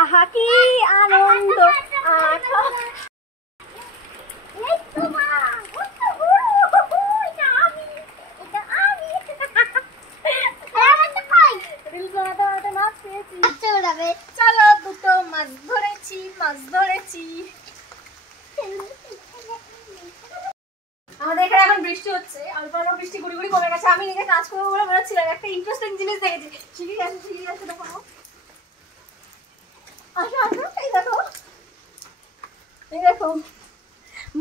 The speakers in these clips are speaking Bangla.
আহা কি আনন্দ। চলো দুটো মাছ ধরেছি, মাছ ধরেছি। আমাদের এখানে এখন বৃষ্টি হচ্ছে, অল্প অল্প বৃষ্টি গুড়ি গুড়ি কমে গেছে। আমি নিজে কাজ করবো বলে বেরোচ্ছিলাম, একটা ইন্টারেস্টিং জিনিস দেখেছি। শিখে গেছে দেখো। আসো আসো, এই দেখো, এই দেখো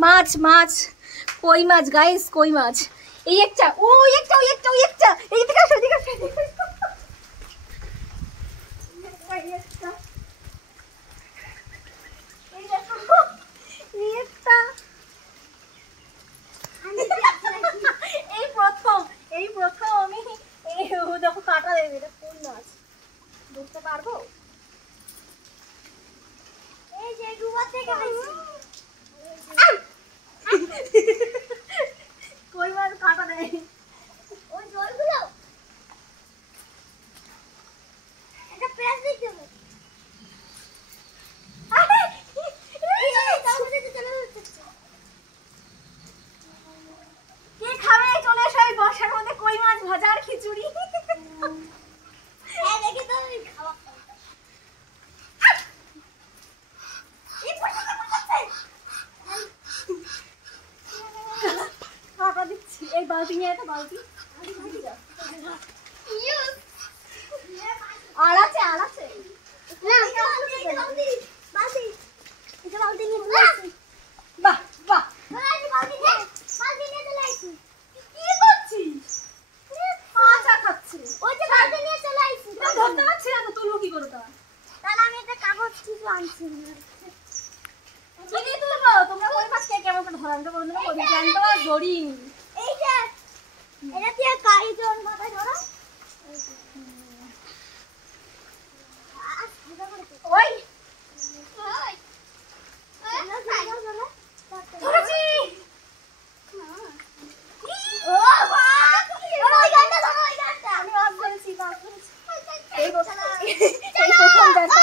মাছ, মাছ কই মাছ গাইস, কই মাছ। এই একটা, ওই একটা, ওই একটা, ওই একটা, এই দিকে আসো, এদিকে আসো, এদিকে আসো। এই প্রথম আমি দেখো কাটা দেবে, এটা কোন মাছ বুঝতে পারবো? এই যে ডুবা থেকে কই মাছ কাটা দেয় ওই জলগুলো। এটা পেঁয়াজ দিতে হবে। কে খাবে? চলে এসো এই বর্ষার মধ্যে কই মাছ ভাজা আর খিচুড়ি। দেখি তো খাওয়া দিচ্ছি। এই বালতি নিয়ে একটা বালতি আর আছে, আর আছে বাহ বাহ। আচ্ছা খাচ্ছি, ধরতে পারছি না তো, তুলবো কি করে? তাহলে আমি একটা কাগজ কিছু আনছি, তুলবো। তোমরা কই মাছ কে কেমন করে ধরান তো বলুন না, কই জানতো আর ধরিনি। এই যে এটা দিয়ে কাই জন মাথায় ধরো। ওই ধরেছি। ও বাবা, ওই গানটা ধরো, ওই গানটা আমি মাছ ধরেছি, মাছ ধরেছি। এই প্রথম দেখা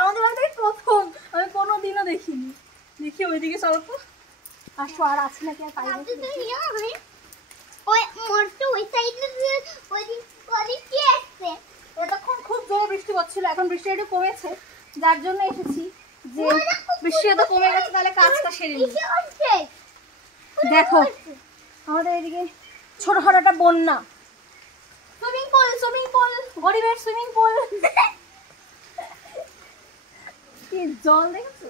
আমাদের বাড়িতে প্রথম, আমি কোনোদিনও দেখিনি। দেখি ওইদিকে চলো তো, আসো আর আছে নাকি আর পাই এতক্ষণ খুব জোরে বৃষ্টি হচ্ছিল, এখন বৃষ্টি একটু কমেছে, যার জন্য এসেছি যে বৃষ্টি তো কমে গেছে, তাহলে কাজটা সেরে নিই। দেখো আমাদের এদিকে ছোটখাটো একটা বন্যা, সুইমিং পুল, সুইমিং পুল, গরিবের সুইমিং পুল। কি জল দেখেছো?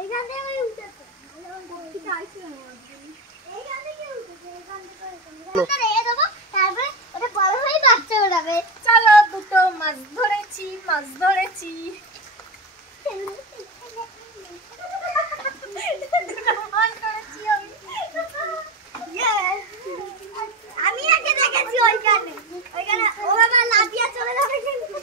এইখান থেকে আমি উঠেছি, বর্ষিটা আইছিলাম এইখান থেকে উঠেছি, এইখান থেকে রেখে দেবো, তারপরে ওটা বড় হয়ে বাচ্চা ওঠাবে। চলো দুটো মাছ ধরেছি, মাছ ধরেছি। আমি আগে দেখেছি ওইখানে, ওইখানে ওরা লাফিয়ে চলে যাবে কিন্তু।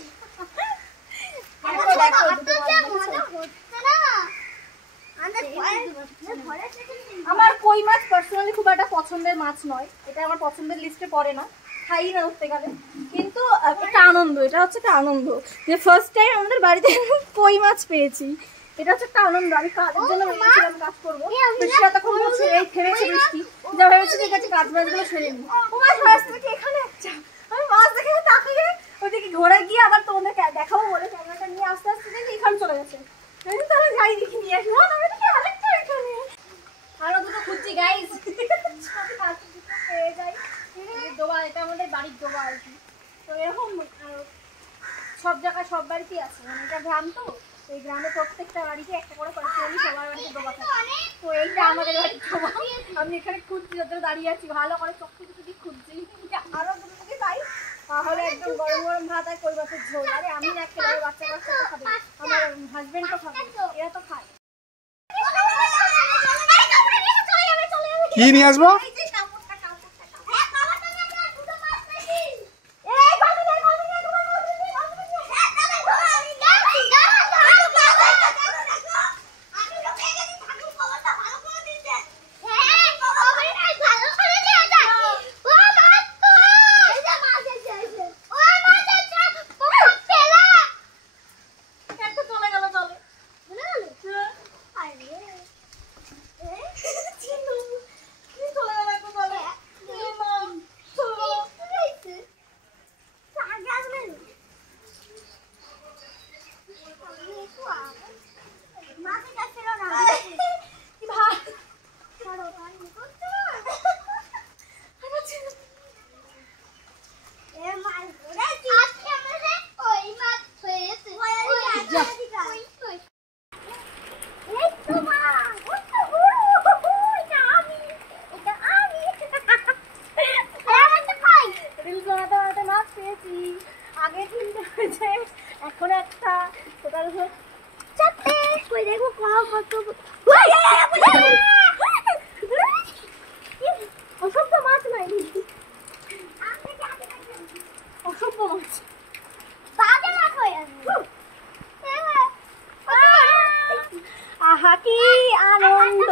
আমার কই মাছ পার্সোনালি খুব একটা পছন্দের মাছ নয়, এটা আমার পছন্দের লিস্টে পড়ে না, খাই না ধরতে গেলে, কিন্তু একটা আনন্দ, এটা হচ্ছে একটা আনন্দ যে ফার্স্ট টাইম আমাদের বাড়িতে কই মাছ পেয়েছি, এটা হচ্ছে একটা আনন্দ। আমি কাজের জন্য ভেবেছিলাম কাজ করবো, বৃষ্টি এতক্ষণ হচ্ছে, এই থেমেছে বৃষ্টি, যা ভেবেছি ঠিক আছে কাজ বাজগুলো সেরে নিই। ও মাছ রাস্তা থেকে এখানে একটা, আমি মাছ দেখে তাকিয়ে ওইদিকে ঘোরে গিয়ে আবার তোমাদের দেখাবো বলে ক্যামেরাটা নিয়ে আস্তে আস্তে দেখি এখানে চলে গেছে। তাহলে যাই দেখি নিয়ে আসি, আরেকটা এখানে আরো দুটো খুঁজছি গাইস, পেয়ে যাই। ডোবা, এটা আমাদের বাড়ির ডোবা আর কি, তো এরকম সব জায়গায় সব বাড়িতেই আছে, মানে এটা গ্রাম তো, এই গ্রামে প্রত্যেকটা বাড়িতে একটা করে পার্সোনালি সবার বাড়িতে ডোবা থাকে, তো এইটা আমাদের বাড়ির ডোবা। আমি এখানে খুঁজছি, যত দাঁড়িয়ে আছি ভালো করে চোখ টুকি খুঁজছি, আরো দুটো থেকে যাই, তাহলে একদম গরম গরম ভাত আর কই মাছের ঝোল। আরে আমি না খেলে আমার সাথে খাবে, আমার হাজবেন্ড তো খাবে, এরা তো খায়। কি নিয়ে আসবো? আগে তিনটে হয়েছে, এখন একটা, সেটার উপর চারটে। কই দেখো কত অসভ্য মাছ নাই, অসভ্য মাছ। আহা কি আনন্দ,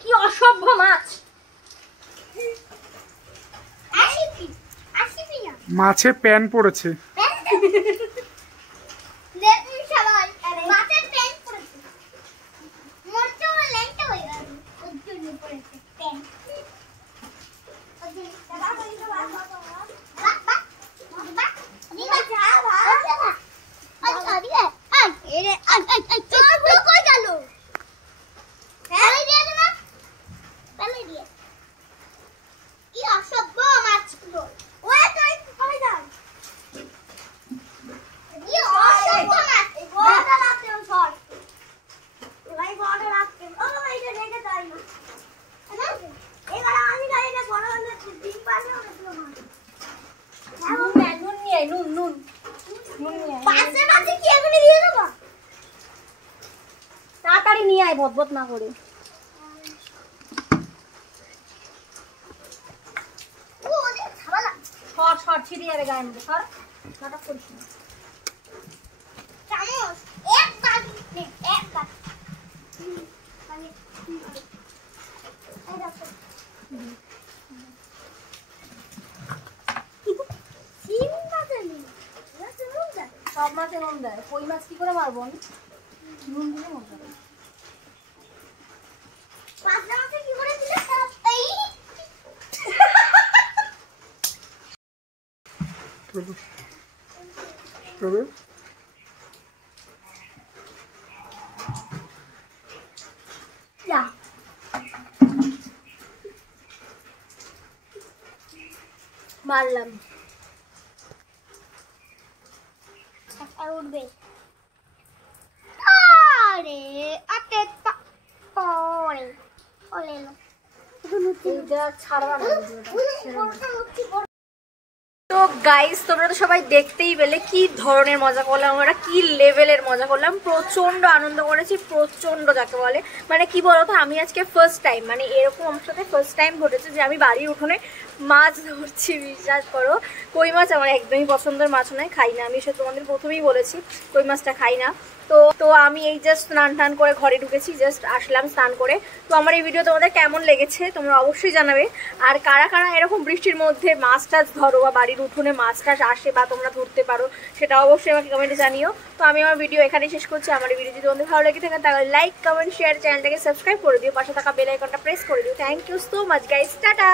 কি অসভ্য মাছ। মাছে প্যান পড়েছে। তাড়াতাড়ি নিয়ে আয়, বদবদ না করে। সর ছিড়ে যাবে গায়ের মধ্যে, সর, নাটক করিস না। সব মাছে নুন দেয়, কই মাছ কি করে মারবো আমি? নুন দিলে মজা হবে। মারলাম, উঠবে। তো গাইস, তোমরা তো সবাই দেখতেই পেলে কি ধরনের মজা করলাম আমরা, কি লেভেলের মজা করলাম। প্রচন্ড আনন্দ করেছি, প্রচন্ড যাকে বলে। মানে কি বলতো, আমি আজকে ফার্স্ট টাইম, মানে এরকম আমার সাথে ফার্স্ট টাইম ঘটেছে যে আমি বাড়ির উঠোনে মাছ ধরছি। বিশ্বাস করো, কই মাছ আমার একদমই পছন্দের মাছ নয়, খাই না আমি। সে তোমাদের প্রথমেই বলেছি কই মাছটা খাই না। তো আমি এই জাস্ট স্নান টান করে ঘরে ঢুকেছি, জাস্ট আসলাম স্নান করে। তো আমার এই ভিডিও তোমাদের কেমন লেগেছে তোমরা অবশ্যই জানাবে। আর কারা কারা এরকম বৃষ্টির মধ্যে মাছ টাছ ধরো বা বাড়ির উঠোনে মাছ টাছ আসে বা তোমরা ধরতে পারো, সেটা অবশ্যই আমাকে কমেন্টে জানিও। তো আমি আমার ভিডিও এখানেই শেষ করছি। আমার এই ভিডিও যদি তোমাদের ভালো লেগে থাকে তাহলে লাইক, কমেন্ট, শেয়ার, চ্যানেলটাকে সাবস্ক্রাইব করে দিও, পাশে থাকা বেল আইকনটা প্রেস করে দিও। Thank you so much guys, tata.